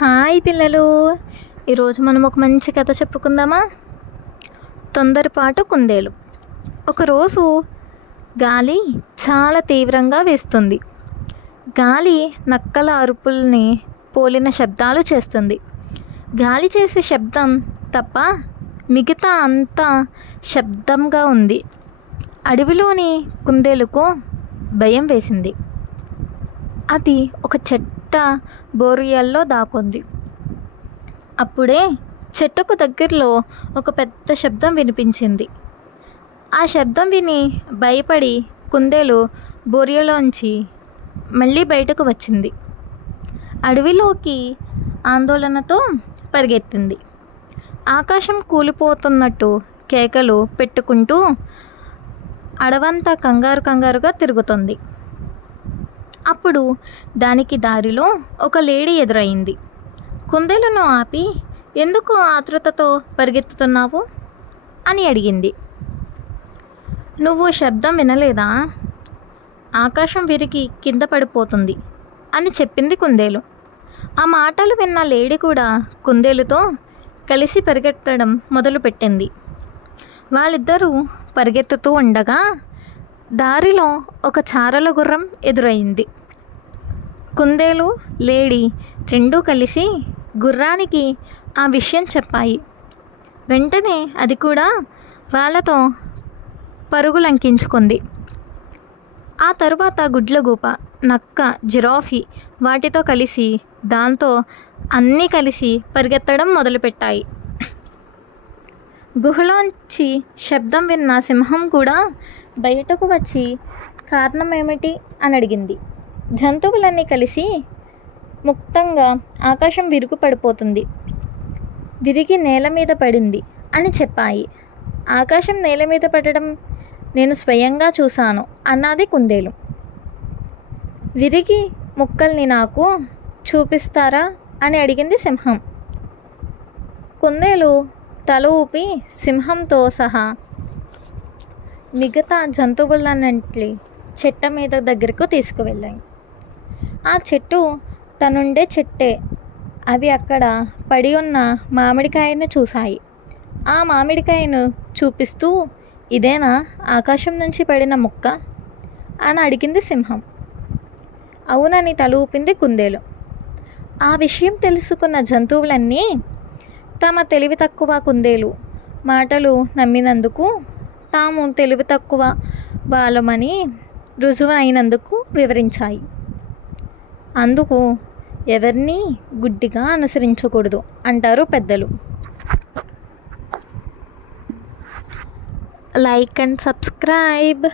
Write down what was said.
Hi పిల్లలు, ఈరోజు మనం ఒక మంచి కథ చెప్పుకుందామా? తొందరపాటు కుందేలు. ఒకరోజు గాలి చాలా తీవ్రంగా వేస్తుంది. గాలి నక్కల అరుపుల్ని పోలిన శబ్దాలు చేస్తుంది. గాలి చేసే శబ్దం తప్ప మిగతా అంతా శబ్దంగా ఉంది. అడవిలోని కుందేలుకు భయం వేసింది. అది ఒక చెట్ట బోరియల్లో దాక్కుంది. అప్పుడే చెట్టుకు దగ్గరలో ఒక పెద్ద శబ్దం వినిపించింది. ఆ శబ్దం విని భయపడి కుందేలు బోరియలోంచి మళ్ళీ బయటకు వచ్చింది. అడవిలోకి ఆందోళనతో పరిగెత్తింది. ఆకాశం కూలిపోతున్నట్టు కేకలు పెట్టుకుంటూ అడవంతా కంగారుగా తిరుగుతుంది. అప్పుడు దానికి దారిలో ఒక లేడీ ఎదురైంది. కుందేలును ఆపి, ఎందుకు ఆతృతతో పరిగెత్తుతున్నావు అని అడిగింది. నువ్వు శబ్దం వినలేదా? ఆకాశం విరిగి కింద పడిపోతుంది అని చెప్పింది కుందేలు. ఆ మాటలు విన్న లేడీ కూడా కుందేలుతో కలిసి పరిగెత్తడం మొదలుపెట్టింది. వాళ్ళిద్దరూ పరిగెత్తుతూ ఉండగా దారిలో ఒక చారల గుర్రం ఎదురైంది. కుందేలు, లేడీ రెండూ కలిసి గుర్రానికి ఆ విషయం చెప్పాయి. వెంటనే అది కూడా వాళ్ళతో పరుగులంకించుకుంది. ఆ తరువాత గుడ్లగూప, నక్క, జిరాఫీ వాటితో కలిసి దాంతో అన్నీ కలిసి పరిగెత్తడం మొదలుపెట్టాయి. గుహలోంచి శబ్దం విన్న సింహం కూడా బయటకు వచ్చి కారణం ఏమిటి అని అడిగింది. జంతువులన్నీ కలిసి ముక్తంగా ఆకాశం విరుగు పడిపోతుంది, విరిగి నేల మీద పడింది అని చెప్పాయి. ఆకాశం నేల మీద పడడం నేను స్వయంగా చూశాను అన్నది కుందేలు. విరిగి ముక్కల్ని నాకు చూపిస్తారా అని అడిగింది సింహం. కుందేలు తల ఊపి సింహంతో సహా మిగతా జంతువులన్నింటి చెట్ట మీద దగ్గరకు తీసుకువెళ్ళాయి. ఆ చెట్టు తనుండే చెట్టే. అవి అక్కడ పడి ఉన్న మామిడికాయను చూశాయి. ఆ మామిడికాయను చూపిస్తూ, ఇదేనా ఆకాశం నుంచి పడిన ముక్క అని అడిగింది సింహం. అవునని తల ఊపింది కుందేలు. ఆ విషయం తెలుసుకున్న జంతువులన్నీ తమ తెలివి తక్కువ కుందేలు మాటలు నమ్మినందుకు, తాము తెలివి తక్కువ వాళ్ళమని రుజువు అయినందుకు వివరించాయి. అందుకు ఎవరినీ గుడ్డిగా అనుసరించకూడదు అంటారు పెద్దలు. Like and subscribe.